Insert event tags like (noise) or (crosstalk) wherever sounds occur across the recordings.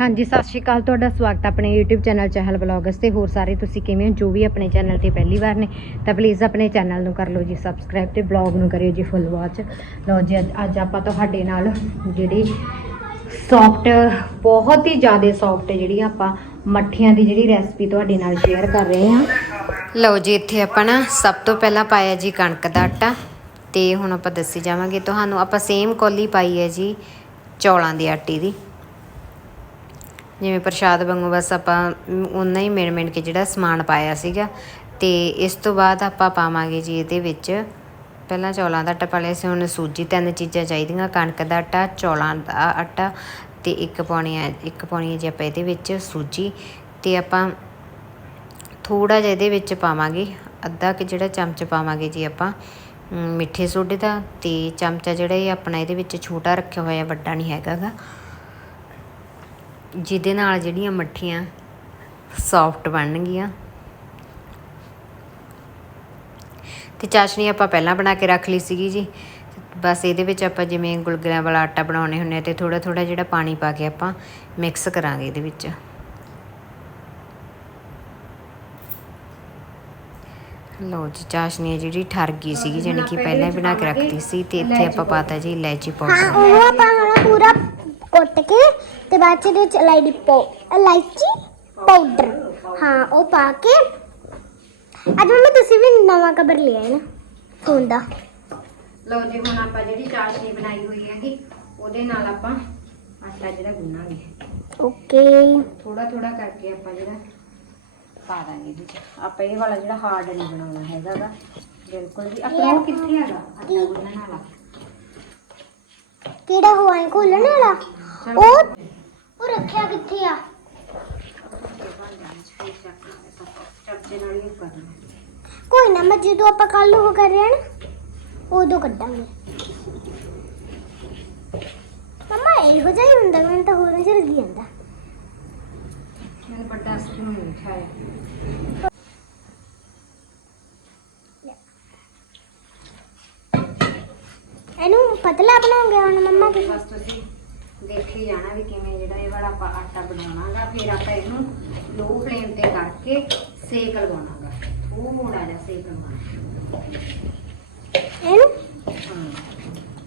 ਹਾਂਜੀ, ਸਤਿ ਸ਼੍ਰੀ ਅਕਾਲ। ਤੁਹਾਡਾ ਸਵਾਗਤ ਹੈ ਆਪਣੇ YouTube ਚੈਨਲ ਚਹਿਲ ਵਲੌਗਸ ਤੇ। ਹੋਰ ਸਾਰੇ ਤੁਸੀਂ ਕਿਵੇਂ ਹੋ? ਜੋ ਵੀ ਆਪਣੇ ਚੈਨਲ ਤੇ ਪਹਿਲੀ ਵਾਰ ਨੇ, ਤਾਂ ਪਲੀਜ਼ ਆਪਣੇ ਚੈਨਲ ਨੂੰ ਕਰ ਲਓ ਜੀ ਸਬਸਕ੍ਰਾਈਬ ਤੇ ਬਲੌਗ ਨੂੰ ਕਰਿਓ ਜੀ ਫੁੱਲ ਵਾਚ ਲਓ ਜੀ, ਅੱਜ- ਅੱਜ ਆਪਾਂ ਤੁਹਾਡੇ ਨਾਲ ਜਿਹੜੀ ਸੌਫਟ ਬਹੁਤ ਹੀ ਜ਼ਿਆਦਾ ਸੌਫਟ ਜਿਹੜੀ ਆਪਾਂ ਮੱਠੀਆਂ ਦੀ ਜਿਹੜੀ ਰੈਸਪੀ ਤੁਹਾਡੇ ਨਾਲ ਸ਼ੇਅਰ ਕਰ ਰਹੇ ਹਾਂ। ਲਓ ਜੀ, ਇੱਥੇ ਆਪਾਂ ਨਾ ਸਭ ਤੋਂ ਪਹਿਲਾਂ ਪਾਇਆ ਜੀ ਕਣਕ ਦਾ ਆਟਾ ਤੇ ਹੁਣ ਆਪਾਂ ਦੱਸੀ ਜਾਵਾਂਗੇ। ਤੁਹਾਨੂੰ ਆਪਾਂ ਸੇਮ ਕੋਲੀ ਪਾਈ ਹੈ ਜੀ ਚੌਲਾਂ ਦੀ ਆਟੇ ਦੀ। ਜਿਵੇਂ ਪ੍ਰਸ਼ਾਦ ਵਾਂਗੂ ਬਸ ਆਪਾਂ ਉਨਾ ਹੀ ਮਿਣ ਮਿਣ ਕੇ ਜਿਹੜਾ ਸਮਾਨ ਪਾਇਆ ਸੀਗਾ। ਤੇ ਇਸ ਤੋਂ ਬਾਅਦ ਆਪਾਂ ਪਾਵਾਂਗੇ ਜੀ ਇਹਦੇ ਵਿੱਚ ਪਹਿਲਾਂ ਚੌਲਾਂ ਦਾ ਆਟਾ ਪਾ ਲਿਆ ਸੀ, ਹੁਣ ਸੂਜੀ ਤਿੰਨ ਚੀਜ਼ਾਂ ਚਾਹੀਦੀਆਂ, ਕਣਕ ਦਾ ਆਟਾ, ਚੌਲਾਂ ਦਾ ਆਟਾ ਤੇ ਇੱਕ ਪਾਉਣੀ ਹੈ, ਇੱਕ ਪਾਉਣੀ ਹੈ ਜੀ ਆਪਾਂ ਇਹਦੇ ਵਿੱਚ ਸੂਜੀ ਤੇ ਆਪਾਂ ਥੋੜਾ ਜਿਹਾ ਇਹਦੇ ਵਿੱਚ ਪਾਵਾਂਗੇ, ਅੱਧਾ ਕਿ ਜਿਹੜਾ ਚਮਚ ਪਾਵਾਂਗੇ ਜੀ ਆਪਾਂ ਮਿੱਠੇ ਸੋਡੇ ਦਾ ਤੇ ਚਮਚਾ ਜਿਹੜਾ ਇਹ ਆਪਣਾ ਇਹਦੇ ਵਿੱਚ ਛੋਟਾ ਰੱਖਿਆ ਹੋਇਆ, ਵੱਡਾ ਨਹੀਂ ਹੈਗਾਗਾ। ਜਿਹਦੇ ਨਾਲ ਜਿਹੜੀਆਂ ਮੱਠੀਆਂ ਸੌਫਟ ਬਣਨਗੀਆਂ। ਤੇ ਚਾਸ਼ਨੀ ਆਪਾਂ ਪਹਿਲਾਂ ਬਣਾ ਕੇ ਰੱਖ ਲਈ ਸੀਗੀ ਜੀ। ਬਸ ਇਹਦੇ ਵਿੱਚ ਆਪਾਂ ਜਿਵੇਂ ਗੁਲਗੁਲਿਆਂ ਵਾਲਾ ਆਟਾ ਬਣਾਉਣੇ ਹੁੰਦੇ ਆ ਤੇ ਥੋੜਾ ਥੋੜਾ ਜਿਹੜਾ ਪਾਣੀ ਪਾ ਕੇ ਆਪਾਂ ਮਿਕਸ ਕਰਾਂਗੇ ਇਹਦੇ ਵਿੱਚ। ਲਓ ਜੀ ਚਾਸ਼ਨੀ ਹੈ ਜਿਹੜੀ ਠਰ ਗਈ ਸੀਗੀ ਜਾਣੀ ਕਿ ਪਹਿਲਾਂ ਹੀ ਬਣਾ ਕੇ ਰੱਖਤੀ ਸੀ ਤੇ ਇੱਥੇ ਆਪਾਂ ਪਾਤਾ ਜੀ ਇਲਾਇਚੀ ਹਾਂ ਪਾਊਡਰ। ਉਹ ਆਪਾਂ ਪੂਰਾ ਕੁੱਟ ਕੇ ਤੇ ਬਾਅਦ ਚ ਵਿੱਚ ਇਲਾਇਚੀ ਪਾਉ ਇਲਾਇਚੀ ਪਾਊਡਰ ਹਾਂ ਉਹ ਪਾ ਕੇ ਅੱਜ ਮੰਮੀ ਤੁਸੀਂ ਵੀ ਨਵਾਂ ਕਬਰ ਲਿਆ ਹੈ ਨਾ ਫੋਨ ਦਾ ਲਓ ਜੀ ਹੁਣ ਆਪਾਂ ਜਿਹੜੀ ਚਾਸ਼ਨੀ ਬਣਾਈ ਹੋਈ ਹੈਗੀ ਉਹਦੇ ਨਾਲ ਆਪਾਂ ਆਟਾ ਜਿਹੜਾ ਗੁੰਨਾਂਗੇ ਓਕੇ ਥੋੜਾ ਥੋੜਾ ਕਰਕੇ ਆਪਾਂ ਜਿਹੜਾ ਪਾ ਦਾਂਗੇ ਇਹਦੇ ਚ ਆਪਾਂ ਇਹ ਵਾਲਾ ਜਿਹੜਾ ਹਾਰਡ ਨਹੀਂ ਬਣਾਉਣਾ ਹੈਗਾ ਗਾ ਬਿਲਕੁਲ ਵੀ ਆਪਣਾ ਉਹ ਕਿੱਥੇ ਹੈਗਾ ਆਟਾ ਗੁੰਨਣ ਵਾਲਾ ਕਿਹੜਾ ਹੋਇਆ ਖੋਲਣ ਵਾਲਾ ਉਹ ਉਹ ਰੱਖਿਆ ਕਿੱਥੇ ਆ? ਚਮਚੇ ਨਾਲ ਹੀ ਕਰਨਾ ਕੋਈ ਨਾ, ਮੈਂ ਜਦੋਂ ਆਪਾਂ ਕੱਲ ਨੂੰ ਉਹ ਕਰ ਰਹੇ ਨਾ, ਉਦੋਂ ਕੱਢਾਂਗੇ। ਮਮਾ, ਇਹੋ ਜਿਹਾ ਹੀ ਹੁੰਦਾ, ਮੈਨੂੰ ਤਾਂ ਹੋਰ ਜਿਹਾ ਲੱਗੀ ਜਾਂਦਾ ਮੈਨੂੰ ਵੱਡਾ ਸਪੂਨ ਮਿਠਾ ਹੈ ਇਹਨੂੰ ਪਤਲਾ ਬਣਾਉਂਗੇ ਹੁਣ ਮੰਮਾ ਤੁਸੀਂ ਬਸ ਤੁਸੀਂ? ਦੇਖੀ ਜਾਣਾ ਵੀ ਕਿਵੇਂ ਜਿਹੜਾ ਇਹ ਵਾਲਾ ਆਪਾਂ ਆਟਾ ਬਣਾਉਣਾਗਾ ਫਿਰ ਆਪਾਂ ਇਹਨੂੰ ਲੋ ਫਲੇਮ ਤੇ ਕਰਕੇ ਸੇਕ ਲਗਾਉਣਾਗਾ। ਥੋੜਾ ਜਿਹਾ ਸੇਕ ਲਗਾਉਣਾ।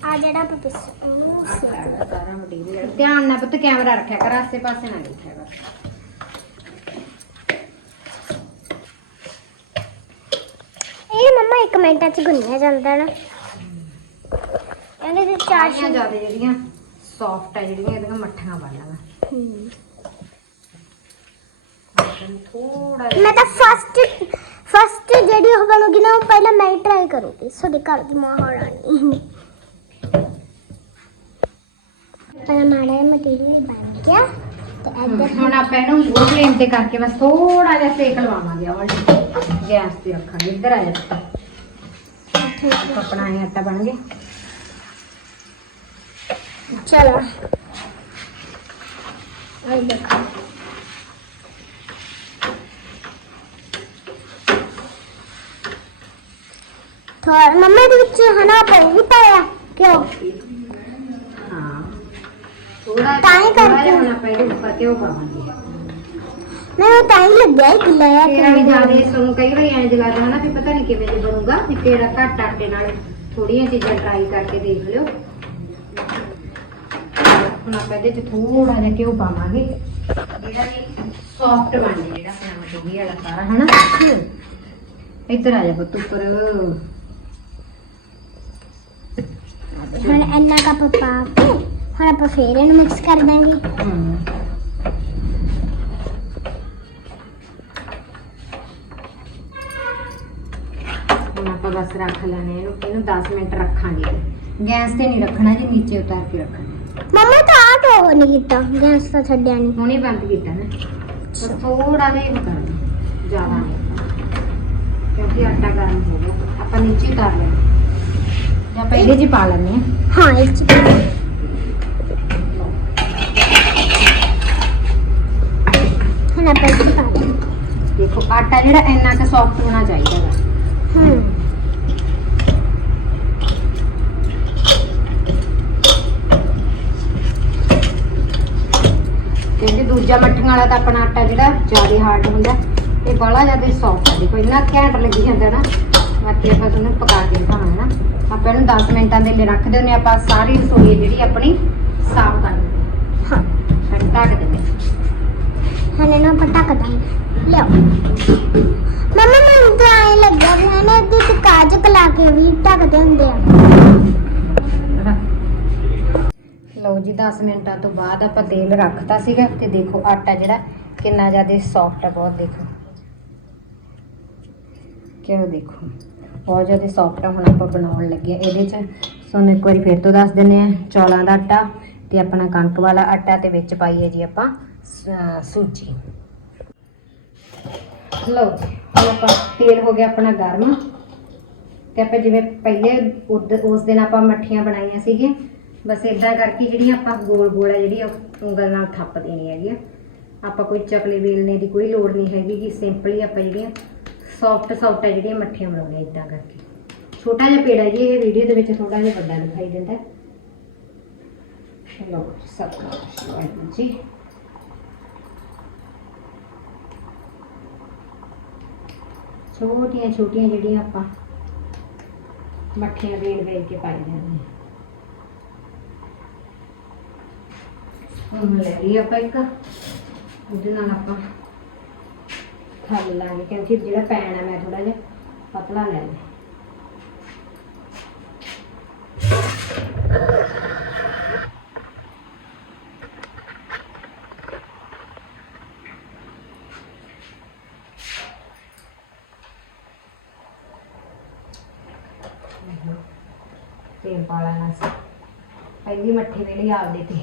ਆ ਜਿਹੜਾ ਆਪਾਂ ਪਿਸ ਉਹਨੂੰ ਸੇਕ ਸਾਰਾ ਸਾਰਾ ਮਟੀਰੀਅਲ ਧਿਆਨ ਨਾਲ ਪੁੱਤ ਕੈਮਰਾ ਰੱਖਿਆ ਕਰ ਆਸੇ ਪਾਸੇ ਨਾ ਦੇਖਿਆ ਕਰ। ਇਹ ਮੰਮਾ ਇੱਕ ਮਿੰਟਾਂ ਚ ਗੁੰਨਿਆ ਜਾਂਦਾ ਨਾ। ਇਹਦੇ ਚਾਰ ਜ਼ਿਆਦਾ ਜਿਹੜੀਆਂ ਸੌਫਟ ਹੈ ਜਿਹੜੀਆਂ ਇਹਦੀਆਂ ਮੱਠੀਆਂ ਬਣਨਗਾ ਹਮ। ਥੋੜਾ ਮੈਂ ਤਾਂ ਫਸਟ ਫਸਟ ਜਿਹੜੀ ਉਹ ਬਣੂਗੀ ਨਾ ਉਹ ਪਹਿਲਾਂ ਮੈਂ ਹੀ ਟਰਾਈ ਕਰੂੰਗੀ ਸਾਡੇ ਘਰ ਦੀ ਮਹਾਰਾਣੀ ਪਹਿਲਾਂ ਮਾੜਾ ਮਟੀਰੀਅਲ ਬਣ ਗਿਆ ਤੇ ਇੱਧਰ ਹੁਣ ਆਪਾਂ ਇਹਨੂੰ ਲੋ ਫਲੇਮ ਤੇ ਕਰਕੇ ਬਸ ਥੋੜਾ ਜਿਹਾ ਸੇਕ ਲਵਾਵਾਂਗੇ ਆ ਵਾਲੀ। ਗੈਸ ਤੇ ਰੱਖਾਂਗੇ ਇੱਧਰ ਆ ਜਾ ਆਪਣਾ ਇਹ ਆਟਾ ਬਣ ਗਿਆ ਚਲੋ। ਆਈ ਦੇਖੋ ਥੋੜਾ ਮੰਮਾ ਦੇ ਵਿੱਚ ਹਨਾ ਪਾਇਆ? ਕਿਉਂ? ਹਾਂ। ਥੋੜਾ ਤਾਂ ਹੀ ਕਰਕੇ। ਹੁਣ ਇਹਦੇ ਉੱਪਰ ਘਿਓ ਪਾਵਾਂਗੇ? ਨਹੀਂ ਤਾਂ ਹੀ ਲੱਗਿਆ ਕਿ ਲਿਆ ਤੇਰਾ ਵੀ ਜ਼ਿਆਦਾ ਕਈ ਵਾਰੀ ਐਂ ਵੀ ਪਤਾ ਨਹੀਂ ਕਿਵੇਂ ਦੇ ਬਣੂਗਾ ਵੀ ਤੇਰਾ ਘੱਟ ਆਟੇ ਨਾਲ ਥੋੜੀਆਂ ਚੀਜ਼ਾਂ ਟਰਾਈ ਕਰਕੇ ਦੇਖ ਲਿਓ। ਹੁਣ ਆਪਾਂ ਇਹਦੇ ਚ ਥੋੜਾ ਜਿਹਾ ਘਿਓ ਪਾਵਾਂਗੇ। ਜਿਹੜਾ ਵੀ ਸੌਫਟ ਬਣ ਜੇ ਜਿਹੜਾ ਆਪਣਾ ਮਟੂਗੀ ਵਾਲਾ ਸਾਰਾ ਹਨਾ? ਇੱਧਰ ਆ ਜਾ ਪੁੱਤ ਉੱਪਰ। ਹੁਣ ਇੰਨਾ ਕੱਪ ਪਾ ਕੇ ਹੁਣ ਆਪਾਂ ਫੇਰ ਇਹਨੂੰ ਮਿਕਸ ਕਰ ਦਾਂਗੇ। ਹਮ। ਹੁਣ ਆਪਾਂ ਬਸ ਰੱਖ ਲੈਣੇ ਇਹਨੂੰ ਇਹਨੂੰ 10 ਮਿੰਟ ਰੱਖਾਂਗੇ। ਗੈਸ ਤੇ ਨਹੀਂ ਰੱਖਣਾ ਜੀ ਨੀਚੇ ਉਤਾਰ ਕੇ ਰੱਖਣਾ। ਮੰਮਾ ਤਾਂ ਆ ਤਾਂ ਨਹੀਂ ਕੀਤਾ ਗੈਸ ਤਾਂ ਛੱਡਿਆ ਨਹੀਂ ਹੁਣੇ ਬੰਦ ਕੀਤਾ ਨਾ। ਬਸ ਥੋੜਾ ਜਿਹਾ ਹੀ ਕਰਨਾ ਜ਼ਿਆਦਾ ਨਹੀਂ। ਕਿਉਂਕਿ ਆਟਾ ਗਰਮ ਹੋ ਗਿਆ ਆਪਾਂ ਨੀਚੇ ਉਤਾਰ ਲੈਣਾ ਜਾਂ ਪਹਿਲੇ ਜੀ ਪਾ ਲੈਣੇ ਆ ਹਾਂ ਇਹ ਚ ਹੁਣ ਆਪਾਂ ਇਹ 'ਚ ਪਾ ਦਾਂਗੇ ਦੇਖੋ ਆਟਾ ਜਿਹੜਾ ਇੰਨਾ ਕੁ ਸੌਫਟ ਹੋਣਾ ਚਾਹੀਦਾ ਹੈ ਹੂੰ। ਕਿਉਂਕਿ ਦੂਜਾ ਮੱਠੀਆਂ ਵਾਲਾ ਤਾਂ ਆਪਣਾ ਆਟਾ ਜਿਹੜਾ ਜ਼ਿਆਦਾ ਹਾਰਡ ਹੁੰਦਾ ਇਹ ਬਾਹਲਾ ਜ਼ਿਆਦਾ ਸੌਫਟ ਹੈ ਦੇਖੋ ਇੰਨਾ ਘੈਂਟ ਲੱਗੀ ਜਾਂਦਾ ਨਾ ਬਾਕੀ ਆਪਾਂ ਤੁਹਾਨੂੰ ਪਕਾ ਕੇ ਦਿਖਾਵਾਂਗੇ ਨਾ। ਆਪਾਂ ਇਹਨੂੰ 10 ਮਿੰਟਾਂ ਦੇ ਲਈ ਰੱਖ ਦਿੰਦੇ ਹਾਂ ਆਪਾਂ ਸਾਰੀ ਰਸੋਈ ਜਿਹੜੀ ਆਪਣੀ ਸਾਫ਼ ਕਰ ਦਿੰਦੇ ਹਾਂ। ਢੱਕ ਦਿੰਦੇ ਹਾਂ। ਹਨੇ ਨਾ ਪਟਕ ਦਾਂਗੇ। ਲਿਓ ਮੰਮਾ ਮੈਨੂੰ ਤਾਂ ਐਂ ਲੱਗਦਾ ਵੀ ਹਨੇ ਇਹਦੇ ਤੇ ਕਾਜ ਕਲਾ ਕੇ ਵੀ ਢੱਕਦੇ ਹੁੰਦੇ ਆ। ਲਓ ਜੀ 10 ਮਿੰਟਾਂ ਤੋਂ ਬਾਅਦ ਆਪਾਂ ਤੇਲ ਰੱਖਤਾ ਸੀਗਾ ਤੇ ਦੇਖੋ ਆਟਾ ਜਿਹੜਾ ਕਿੰਨਾ ਜ਼ਿਆਦਾ ਸੌਫਟ ਹੈ ਬਹੁਤ ਦੇਖੋ। ਕਿਉਂ ਦੇਖੋ? ਬਹੁਤ ਜ਼ਿਆਦਾ ਸੌਫਟ ਹੁਣ ਆਪਾਂ ਬਣਾਉਣ ਲੱਗੇ ਹਾਂ ਇਹਦੇ 'ਚ। ਤੁਹਾਨੂੰ ਇੱਕ ਵਾਰੀ ਫਿਰ ਤੋਂ ਦੱਸ ਦਿੰਦੇ ਆ ਚੌਲਾਂ ਦਾ ਆਟਾ ਤੇ ਆਪਣਾ ਕਣਕ ਵਾਲਾ ਆਟਾ ਤੇ ਵਿੱਚ ਪਾਈਏ ਜੀ ਆਪਾਂ ਸੂਜੀ। ਲਓ ਜੀ, ਹੁਣ ਆਪਾਂ ਤੇਲ ਹੋ ਗਿਆ ਆਪਣਾ ਗਰਮ। ਤੇ ਆਪਾਂ ਜਿਵੇਂ ਪਹਿਲੇ ਉਸ ਦਿਨ ਆਪਾਂ ਮੱਠੀਆਂ ਬਣਾਈਆਂ ਸੀਗੀਆਂ ਬਸ ਇਦਾਂ ਕਰਕੇ ਜਿਹੜੀਆਂ ਆਪਾਂ ਗੋਲ ਗੋਲ ਆ ਜਿਹੜੀ ਉਹ ਉਂਗਲ ਨਾਲ ਥੱਪ ਦੇਣੀ ਹੈਗੀ ਆ। ਆਪਾਂ ਕੋਈ ਚਕਲੇ ਵੇਲਣੇ ਦੀ ਕੋਈ ਲੋੜ ਨਹੀਂ ਹੈਗੀ ਕਿ ਸਿੰਪਲੀ ਆਪਾਂ ਜਿਹੜੀਆਂ ਸੌਫਟ ਸੌਫਟ ਆ ਜਿਹੜੀਆਂ ਮੱਠੀਆਂ ਬਣਾਉਣੀਆਂ ਇਦਾਂ ਕਰਕੇ। ਛੋਟਾ ਜਿਹਾ ਪੇੜਾ ਜੀ, ਇਹ ਵੀਡੀਓ ਦੇ ਵਿੱਚ ਥੋੜਾ ਜਿਹਾ ਵੱਡਾ ਦਿਖਾਈ ਦਿੰਦਾ। ਹੈ। ਚਲੋ ਸਤਿ ਜੀ। ਛੋਟੀਆਂ ਛੋਟੀਆਂ ਜਿਹੜੀਆਂ ਆਪਾਂ ਮੱਠੀਆਂ ਵੇਲ ਵੇਲ ਕੇ ਪਾਈ ਜਾਂਦੇ ਹਾਂ। ਹੁਣ ਲੈ ਲਈ ਆਪਾਂ ਇੱਕ। ਉਹਦੇ ਨਾਲ ਆਪਾਂ ਖੱਲ ਲਾਂਗੇ ਕਿਉਂਕਿ ਜਿਹੜਾ ਪੈਣ ਹੈ ਮੈਂ ਥੋੜਾ ਜਿਹਾ ਪਤਲਾ ਲੈ ਲਿਆ ਤੇ ਪਾ ਲੈਣਾ ਸੀ। ਪਹਿਲੀ ਮੱਠੀ ਵੇਲੇ ਆਪਦੇ ਤੇ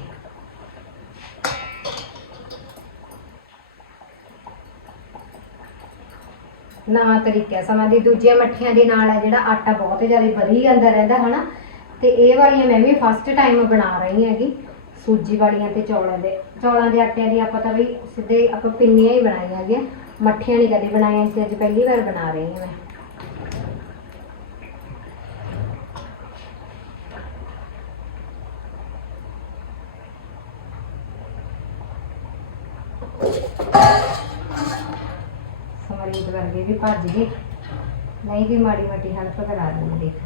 ਨਵਾਂ ਤਰੀਕਾ, ਸਮਾਂ ਦੀ ਦੂਜੀਆਂ ਮੱਠੀਆਂ ਦੇ ਨਾਲ ਹੈ, ਜਿਹੜਾ ਆਟਾ ਬਹੁਤ ਜ਼ਿਆਦਾ ਵਧੀ ਜਾਂਦਾ ਰਹਿੰਦਾ, ਹਨਾ? ਤੇ ਇਹ ਵਾਲੀਆਂ ਮੈਂ ਵੀ ਫਸਟ ਟਾਈਮ ਬਣਾ ਰਹੀ ਹੈਗੀ, ਸੂਜੀ ਵਾਲੀਆਂ ਤੇ ਚੌਲਾਂ ਦੇ। ਚੌਲਾਂ ਦੇ ਆਟਿਆਂ ਦੀ ਆਪਾਂ ਤਾਂ ਵੀ ਸਿੱਧੇ ਆਪਾਂ ਪਿੰਨੀਆਂ ਹੀ ਬਣਾਈਆਂ ਹੈਗੀਆਂ, ਮੱਠੀਆਂ ਨਹੀਂ ਕਦੇ ਬਣਾਈਆਂ ਸੀ, ਅੱਜ ਪਹਿਲੀ ਵਾਰ ਬਣਾ ਰਹੀ ਹਾਂ ਮੈਂ। ਸਮਰੀਤ ਵੀ ਭੱਜ ਗਏ। ਨਹੀਂ ਵੀ ਮਾੜੀ ਮਾੜੀ ਹੈਲਪ ਕਰਾ ਦਿੰਦੇ ਦੇਖ।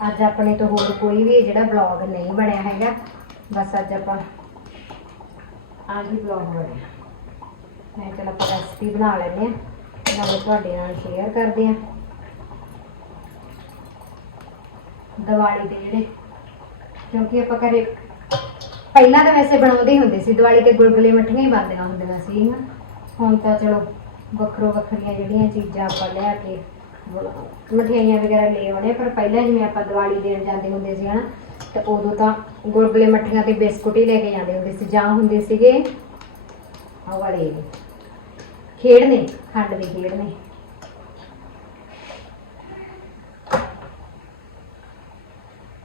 ਅੱਜ ਆਪਣੇ ਤੋਂ ਹੋਰ ਕੋਈ ਵੀ ਜਿਹੜਾ ਬਲੌਗ ਨਹੀਂ ਬਣਿਆ ਹੈਗਾ, ਬਸ ਅੱਜ ਆਪਾਂ ਅੱਜ ਹੀ ਬਲੌਗ ਬਣਿਆ। ਮੈਂ ਚਲ ਆਪਾਂ ਰੈਸਪੀ ਬਣਾ ਲੈਂਦੇ ਆ ਨਾਲੇ ਤੁਹਾਡੇ ਨਾਲ ਸ਼ੇਅਰ ਕਰਦੇ ਆ ਦੀਵਾਲੀ ਤੇ ਜਿਹੜੇ, ਕਿਉਂਕਿ ਆਪਾਂ ਘਰੇ ਪਹਿਲਾਂ ਤਾਂ ਵੈਸੇ ਬਣਾਉਂਦੇ ਹੀ ਹੁੰਦੇ ਸੀ, ਦੀਵਾਲੀ ਤੇ ਗੁਲਗੁਲੇ ਮੱਠੀਆਂ ਹੀ ਬਣਦੀਆਂ ਹੁੰਦੀਆਂ ਸੀ ਹੁਣ ਤਾਂ ਚਲੋ ਵੱਖਰੋ ਵੱਖਰੀਆਂ ਜਿਹੜੀਆਂ ਚੀਜ਼ਾਂ ਆਪਾਂ ਲਿਆ ਕੇ ਮਠਿਆਈਆਂ ਵਗੈਰਾ ਲੈ ਆਉਣੇ ਪਰ ਪਹਿਲਾਂ ਜਿਵੇਂ ਆਪਾਂ ਦੀਵਾਲੀ ਦੇਣ ਜਾਂਦੇ ਹੁੰਦੇ ਸੀ, ਹਨਾ? ਤੇ ਉਦੋਂ ਤਾਂ ਗੁਲਗੁਲੇ ਮੱਠੀਆਂ ਤੇ ਬਿਸਕੁਟ ਹੀ ਲੈ ਕੇ ਜਾਂਦੇ ਹੁੰਦੇ ਸੀ, ਜਾਂ ਹੁੰਦੇ ਸੀਗੇ ਆਹ ਵਾਲੇ। ਖੇਡਨੇ ਖੰਡ ਦੇ ਖੇਡਨੇ।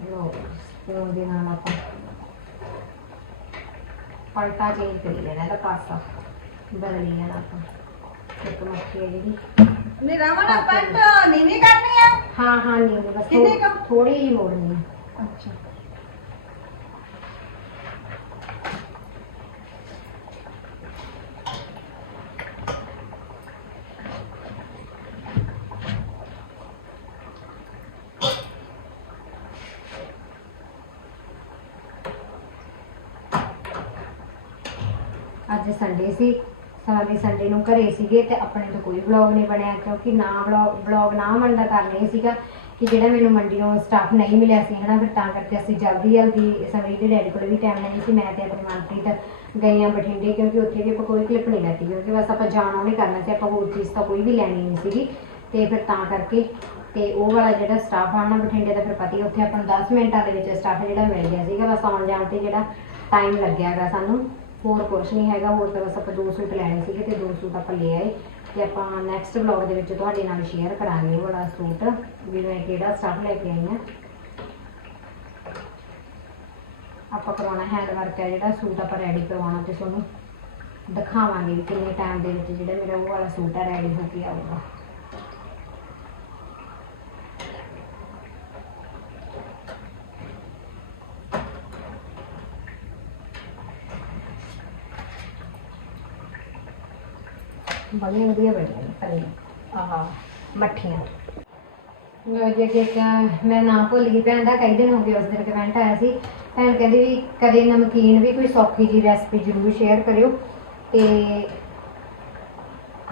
ਲੋ ਸਪੂਨ ਦੇ ਨਾਲ ਆਪਾਂ? ਪਲਟਾ ਚੇਂਜ ਕਰੀ ਲੈਣਾ ਇਹਦਾ ਪਾਸਾ। ਬਦਲੀ ਜਾਣਾ ਆਪਾਂ। ਇੱਕ ਮੱਖੀ ਹੈ ਜਿਹੜੀ। ਨੀ ਪੈਂਟ ਨੀਵੀਂ ਕਰਨੀ ਆ। ਹਾਂ ਹਾਂ ਨਹੀਂ ਬਸ ਕਿੰਨੇ ਕੁ? ਥੋੜੀ ਮੋੜਨੀ ਹੈ ਅੱਛਾ। ਅੱਜ ਸੰਡੇ ਸੀ। ਸਾਰੀ ਸੰਡੇ ਨੂੰ ਘਰੇ ਸੀਗੇ ਤੇ ਆਪਣੇ ਤੋਂ ਕੋਈ ਵਲੌਗ ਨਹੀਂ ਬਣਿਆ ਕਿਉਂਕਿ ਨਾ ਵਲੌਗ ਵਲੌਗ ਨਾ ਬਣਨ ਦਾ ਕਾਰਨ ਇਹ ਸੀਗਾ ਕਿ ਜਿਹੜਾ ਮੈਨੂੰ ਮੰਡੀੋਂ ਸਟਾਫ ਨਹੀਂ ਮਿਲਿਆ ਸੀ, ਹਨਾ? ਫਿਰ ਤਾਂ ਕਰਕੇ ਅਸੀਂ ਜਲਦੀ ਜਲਦੀ ਸਮਰੀ ਦੇ ਡੈਡੀ ਕੋਲ ਵੀ ਟਾਈਮ ਨਹੀਂ ਸੀ। ਮੈਂ ਤੇ ਆਪਣੀ ਮਨਪ੍ਰੀਤ ਗਈਆਂ ਬਠਿੰਡੇ ਕਿਉਂਕਿ ਉੱਥੇ ਵੀ ਆਪਾਂ ਕੋਈ ਕਲਿੱਪ ਨਹੀਂ ਲੈਤੀ ਕਿਉਂਕਿ ਬਸ ਆਪਾਂ ਜਾਣਾ ਉਹਨੇ ਕਰਨਾ ਸੀ। ਆਪਾਂ ਹੋਰ ਚੀਜ਼ ਤਾਂ ਕੋਈ ਵੀ ਲੈਣੀ ਨਹੀਂ ਸੀਗੀ। ਤੇ ਫਿਰ ਤਾਂ ਕਰਕੇ ਤੇ ਉਹ ਵਾਲਾ ਜਿਹੜਾ ਸਟਾਫ ਆਣਾ ਬਠਿੰਡੇ ਦਾ ਫਿਰ ਪਤਾ ਹੀ ਉੱਥੇ ਆਪਾਂ ਨੂੰ 10 ਮਿੰਟਾਂ ਦੇ ਵਿੱਚ ਸਟਾਫ ਜਿਹੜਾ ਮਿਲ ਗਿਆ ਸੀਗਾ। ਬਸ ਆਉਣ ਜਾਣ ਤੇ ਜਿਹੜਾ ਟਾਈਮ ਲੱਗਿਆਗਾ ਸਾਨੂੰ। ਹੋਰ ਕੁਛ ਨਹੀਂ ਹੈਗਾ, ਹੋਰ ਤਾਂ ਬਸ ਆਪਾਂ ਦੋ ਸੂਟ ਲੈਣੇ ਸੀਗੇ ਤੇ ਦੋ ਸੂਟ ਆਪਾਂ ਲੈ ਆਏ। ਤੇ ਆਪਾਂ ਨੈਕਸਟ ਵਲੌਗ ਦੇ ਵਿੱਚ ਤੁਹਾਡੇ ਨਾਲ ਸ਼ੇਅਰ ਕਰਾਂਗੇ ਉਹ ਵਾਲਾ ਸੂਟ, ਵੀ ਮੈਂ ਕਿਹੜਾ ਸਟਾਫ ਲੈ ਕੇ ਆਈ ਹਾਂ। ਆਪਾਂ ਕਰਾਉਣਾ ਹੈਂਡ ਵਰਕ ਹੈ ਜਿਹੜਾ, ਸੂਟ ਆਪਾਂ ਰੈਡੀ ਕਰਵਾਉਣਾ ਤੇ ਤੁਹਾਨੂੰ ਦਿਖਾਵਾਂਗੇ ਕਿੰਨੇ ਟਾਈਮ ਦੇ ਵਿੱਚ ਜਿਹੜਾ ਮੇਰਾ ਉਹ ਵਾਲਾ ਸੂਟ ਹੈ ਰੈਡੀ ਹੋ ਕੇ ਆਊਗਾ। ਬੜੀਆਂ ਵਧੀਆ ਬੜੀਆਂ ਨੇ ਪੱਲੇ ਆਹ, ਮੱਠੀਆਂ। ਲੋ ਜੇ ਕਿ ਮੈਂ ਨਾ ਭੁੱਲ ਗਈ, ਭੈਣ ਦਾ ਕਈ ਦਿਨ ਹੋ ਗਏ, ਉਸ ਦਿਨ ਕਮੈਂਟ ਆਇਆ ਸੀ। ਭੈਣ ਕਹਿੰਦੀ ਵੀ ਕਦੇ ਨਮਕੀਨ ਵੀ ਕੋਈ ਸੌਖੀ ਜੀ ਰੈਸਪੀ ਜ਼ਰੂਰ ਸ਼ੇਅਰ ਕਰਿਓ। ਤੇ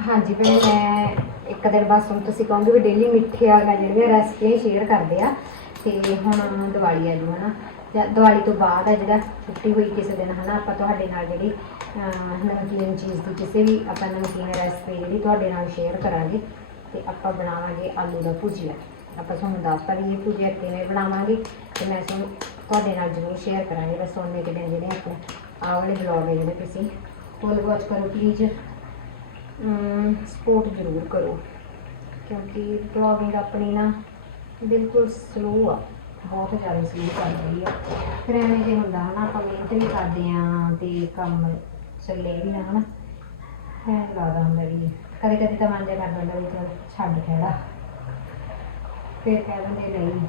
ਹਾਂਜੀ ਭੈਣ, ਮੈਂ ਇੱਕ ਦਿਨ ਬਸ ਹੁਣ ਤੁਸੀਂ ਕਹੋਗੇ ਵੀ ਡੇਲੀ ਮਿੱਠੇ ਵਾਲੀਆਂ ਜਿਹੜੀਆਂ ਰੈਸਪੀਆਂ ਸ਼ੇਅਰ ਕਰਦੇ ਆ, ਤੇ ਹੁਣ ਦਿਵਾਲੀ ਆ ਜੂ, ਹਨਾ। ਜਾਂ ਦੀਵਾਲੀ ਤੋਂ ਬਾਅਦ ਹੈ ਜਿਹੜਾ ਛੁੱਟੀ ਹੋਈ ਕਿਸੇ ਦਿਨ, ਹਨਾ, ਆਪਾਂ ਤੁਹਾਡੇ ਨਾਲ ਜਿਹੜੀ ਨਮਕੀਨ ਚੀਜ਼ ਦੀ ਕਿਸੇ ਵੀ ਆਪਾਂ ਨਮਕੀਨ ਰੈਸਪੀ ਜਿਹੜੀ ਤੁਹਾਡੇ ਨਾਲ ਸ਼ੇਅਰ ਕਰਾਂਗੇ ਤੇ ਆਪਾਂ ਬਣਾਵਾਂਗੇ ਆਲੂ ਦਾ ਭੁਜੀਆ। ਆਪਾਂ ਤੁਹਾਨੂੰ ਦੱਸਤਾ ਵੀ ਇਹ ਭੁਜੀਆ ਕਿਵੇਂ ਬਣਾਵਾਂਗੇ ਤੇ ਮੈਂ ਤੁਹਾਨੂੰ ਤੁਹਾਡੇ ਨਾਲ ਜ਼ਰੂਰ ਸ਼ੇਅਰ ਕਰਾਂਗੇ। ਬਸ ਉਹਨੇ ਕਿ ਦਿਨ ਜਿਹੜੇ ਆਪਣੇ ਆਹ ਵਾਲੇ ਬਲੌਗ ਹੈ ਜਿਹੜੇ ਤੁਸੀਂ ਫੁੱਲ ਵਾਚ ਕਰੋ ਪਲੀਜ਼ ਸਪੋਰਟ ਜ਼ਰੂਰ ਕਰੋ। ਕਿਉਂਕਿ ਬਲੌਗਿੰਗ ਆਪਣੀ ਨਾ ਬਿਲਕੁਲ ਸਲੋ ਆ। ਬਹੁਤ ਜ਼ਿਆਦਾ ਸਲੋ ਚੱਲ ਰਹੀ ਆ। ਫਿਰ ਐਵੇਂ ਜੇ ਹੁੰਦਾ ਹਨਾ, ਆਪਾਂ ਮਿਹਨਤ ਵੀ ਕਰਦੇ ਆ ਤੇ ਕੰਮ ਚੱਲੇ ਵੀ ਨਾ ਹਨਾ। ਐਂ ਲੱਗਦਾ ਹੁੰਦਾ ਵੀ। ਕਦੇ ਕਦੇ ਤਾਂ ਮਨ ਜਿਹਾ ਕਰ ਦਿੰਦਾ ਵੀ ਚਲ ਛੱਡ ਖੜਾ। ਫਿਰ ਕਹਿ ਦਿੰਦੇ ਨਹੀਂ।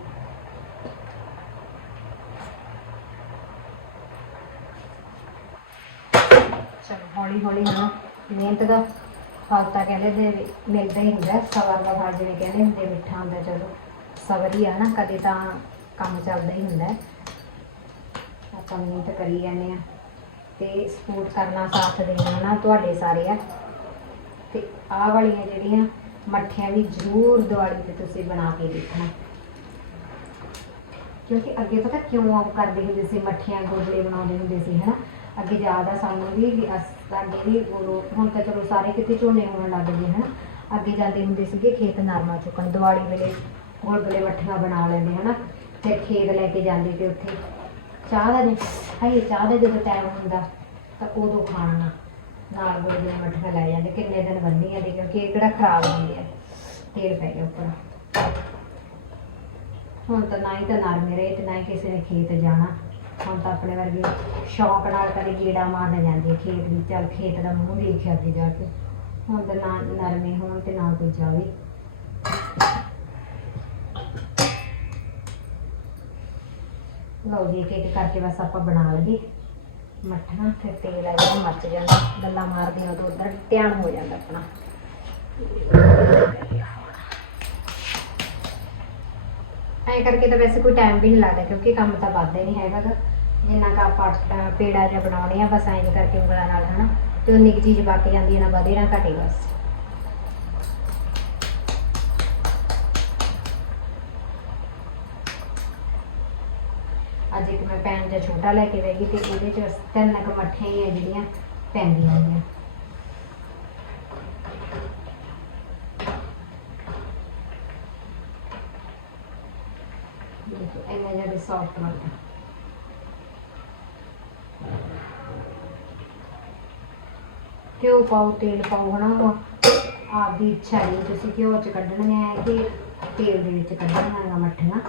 ਚਲੋ ਹੌਲੀ ਹੌਲੀ ਨਾ ਮਿਹਨਤ ਦਾ ਫਲ ਤਾਂ ਕਹਿੰਦੇ ਦੇ ਮਿਲਦਾ ਹੀ ਹੁੰਦਾ। ਸਬਰ ਦਾ ਫਲ ਜਿਵੇਂ ਕਹਿੰਦੇ ਹੁੰਦੇ, ਮਿੱਠਾ ਹੁੰਦਾ ਚਲੋ। ਸਬਰ ਹੀ ਆ ਨਾ ਕਦੇ ਤਾਂ ਕੰਮ ਚੱਲਦਾ ਹੀ ਹੁੰਦਾ ਆਪਾਂ ਮਿਹਨਤ ਕਰੀ ਜਾਂਦੇ ਆ ਤੇ ਸਪੋਰਟ ਕਰਨਾ, ਸਾਥ ਦੇਣਾ ਨਾ ਤੁਹਾਡੇ ਸਾਰੇ ਆ। ਤੇ ਆਹ ਵਾਲੀਆਂ ਜਿਹੜੀਆਂ ਮੱਠੀਆਂ ਵੀ ਜ਼ਰੂਰ ਦਿਵਾਲੀ ਤੇ ਤੁਸੀਂ ਬਣਾ ਕੇ ਦੇਖਣਾ। ਕਿਉਂਕਿ ਅੱਗੇ ਪਤਾ ਕਿਉਂ ਆਪ ਕਰਦੇ ਹੁੰਦੇ ਸੀ, ਮੱਠੀਆਂ ਗੋਗਲੇ ਬਣਾਉਂਦੇ ਹੁੰਦੇ ਸੀ, ਹਨਾ? ਅੱਗੇ ਜ਼ਿਆਦਾ ਸਾਨੂੰ ਵੀ ਵੀ ਅਸ- ਵੀ ਹੁਣ ਤਾਂ ਚਲੋ ਸਾਰੇ ਕਿਤੇ ਝੋਨੇ ਹੋਣ ਲੱਗ ਗਏ, ਹਨਾ? ਅੱਗੇ ਜਾਂਦੇ ਹੁੰਦੇ ਸੀਗੇ ਖੇਤ ਨਰਮਾ ਚੁੱਕਣ, ਦੀਵਾਲੀ ਵੇਲੇ ਗੋਲਗਲੇ ਮੱਠੀਆਂ ਬਣਾ ਲੈਂਦੇ, ਹਨਾ? ਫਿਰ ਖੇਤ ਲੈ ਕੇ ਜਾਂਦੇ ਤੇ ਉੱਥੇ। ਚਾਹ ਦਾ ਜੇ, ਹਾਏ, ਚਾਹ ਦਾ ਜਦੋਂ ਟਾਈਮ ਹੁੰਦਾ, ਤਾਂ ਉਦੋਂ ਖਾਣਾ। ਨਾਲ ਗੋਲਗਲੇ ਮੱਠੀਆਂ ਲੈ ਜਾਂਦੇ, ਕਿੰਨੇ ਦਿਨ ਬੰਨੀ ਜਾਂਦੇ ਕਿਉਂਕਿ ਇਹ ਕਿਹੜਾ ਖਰਾਬ ਹੁੰਦੇ ਆ ਤੇਲ ਪੈ ਗਿਆ ਉੱਪਰ। ਹੁਣ ਤਾਂ ਨਾ ਹੀ ਤਾਂ ਨਰਮੇ ਰਹੇ ਤੇ ਨਾ ਹੀ ਕਿਸੇ ਨੇ ਖੇਤ ਜਾਣਾ। ਹੁਣ ਤਾਂ ਆਪਣੇ ਵਰਗੇ ਸ਼ੌਕ ਨਾਲ ਕਦੇ ਗੇੜਾ ਮਾਰਨ ਜਾਂਦੀ ਆ ਖੇਤ ਵਿੱਚ ਚੱਲ ਖੇਤ ਦਾ ਮੂੰਹ ਦੇਖਿਆ ਤੇ ਜਾ ਕੇ। ਹੁਣ ਤਾਂ ਨਾ ਨਰਮੇ ਹੋਣ ਤੇ ਨਾ ਕੋਈ ਜਾਵੇ। ਲਓ ਜੀ ਇੱਕ ਇੱਕ ਕਰਕੇ ਬਸ ਆਪਾਂ ਬਣਾ ਲਈਏ। ਮੱਠਣਾ ਫਿਰ ਤੇਲ ਆ ਜਿਹੜਾ ਮੱਚ ਜਾਂਦਾ ਗੱਲਾਂ ਮਾਰਦੀਆਂ ਉਦੋਂ ਉਧਰ ਧਿਆਨ ਹੋ ਜਾਂਦਾ ਆਪਣਾ। ਐਂ ਕਰਕੇ ਤਾਂ ਵੈਸੇ ਕੋਈ ਟਾਈਮ ਵੀ ਨਹੀਂ ਲੱਗਦਾ ਕਿਉਂਕਿ ਕੰਮ ਤਾਂ ਵੱਧਦਾ ਹੀ ਨਹੀਂ ਹੈਗਾ ਗਾ। ਜਿੰਨਾ ਕੁ ਆਪਾਂ ਅਹ, ਪੇੜਾ ਜਿਹਾ ਬਣਾਉਣੇ ਆ ਬਸ ਐਂ ਕਰਕੇ ਉਂਗਲਾਂ ਨਾਲ ਹਨਾ। ਤੇ ਉਨੀ ਕੁ ਚੀਜ਼ ਬਾਕੀ ਜਾਂਦੀ ਹੈ ਨਾ ਵਧੇ ਨਾ ਘਟੇ ਬਸ। ਅੱਜ ਇੱਕ ਮੈਂ ਪੈਨ ਜਿਹਾ ਛੋਟਾ ਲੈ ਕੇ ਬੈਠੀ ਤੇ ਉਹਦੇ ਚ ਤਿੰਨ ਕੁ ਮੱਠੀਆਂ ਹੀ ਆ ਜਿਹੜੀਆਂ ਪੈਂਦੀਆਂ ਨੇ ਦੇਖੋ, ਇੰਨਾ ਸੌਫਟ ਬਣਦਾ ਘਿਓ ਪਾਓ, ਤੇਲ ਪਾਓ, ਹਨਾ ਉਹ ਆਪਦੀ ਇੱਛਾ ਹੈ, ਤੁਸੀਂ ਘਿਓ ਚ ਕੱਢਣੀਆਂ ਹੈ ਕਿ ਤੇਲ ਦੇ ਵਿੱਚ ਕੱਢਣੀਆਂ ਮੱਠੀਆਂ।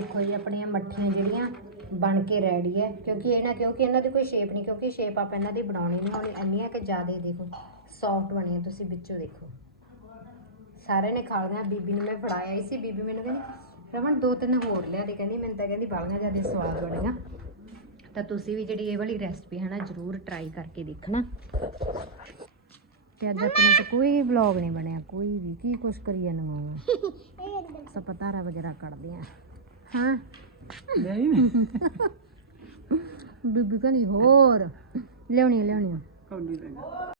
ਦੇਖੋ ਜੀ ਆਪਣੀਆਂ ਮੱਠੀਆਂ ਜਿਹੜੀਆਂ ਬਣ ਕੇ ਰੈਡੀ ਹੈ। ਕਿਉਂਕਿ ਇਹ ਨਾ ਕਿਉਂਕਿ ਇਹਨਾਂ ਦੀ ਕੋਈ ਸ਼ੇਪ ਨਹੀਂ ਕਿਉਂਕਿ ਸ਼ੇਪ ਆਪਾਂ ਇਹਨਾਂ ਦੀ ਬਣਾਉਣੀ ਨਹੀਂ ਹੋਣੀ ਇੰਨੀਆਂ ਕਿ ਜ਼ਿਆਦਾ ਦੇਖੋ ਸੌਫਟ ਬਣੀਆਂ ਤੁਸੀਂ ਵਿੱਚੋਂ ਦੇਖੋ। ਸਾਰਿਆਂ ਨੇ ਖਾ ਲਿਆ ਬੀਬੀ ਨੂੰ ਮੈਂ ਫੜਾਇਆ ਹੀ ਸੀ ਬੀਬੀ ਮੈਨੂੰ ਕਹਿੰਦੀ ਰਮਨ ਦੋ ਤਿੰਨ ਹੋਰ ਲਿਆ ਤੇ ਕਹਿੰਦੀ ਮੈਨੂੰ ਤਾਂ ਕਹਿੰਦੀ ਬਾਲੀਆਂ ਜ਼ਿਆਦਾ ਸਵਾਦ ਬਣੀਆਂ। ਤਾਂ ਤੁਸੀਂ ਵੀ ਜਿਹੜੀ ਇਹ ਵਾਲੀ ਰੈਸਪੀ ਹੈ ਨਾ ਜ਼ਰੂਰ ਟਰਾਈ ਕਰਕੇ ਦੇਖਣਾ। ਤੇ ਅੱਜ ਆਪਣੇ ਤੇ ਕੋਈ ਵਲੌਗ ਨਹੀਂ ਬਣਿਆ ਕੋਈ ਵੀ ਕੀ ਕੁਛ ਕਰੀ ਜਾਂਦਾ ਮੈਂ (laughs) ਸਪਤਾਰਾ ਵਗੈਰਾ ਕੱਢਦੇ ਆ। ਹਾਂ। ਨਹੀਂ ਬੀਬੀ ਕਹਿੰਦੀ ਹੋਰ। ਲਿਆਉਣੀ ਲਿਆਉਣੀ ਕੌਣੀ ਲੈਣਾ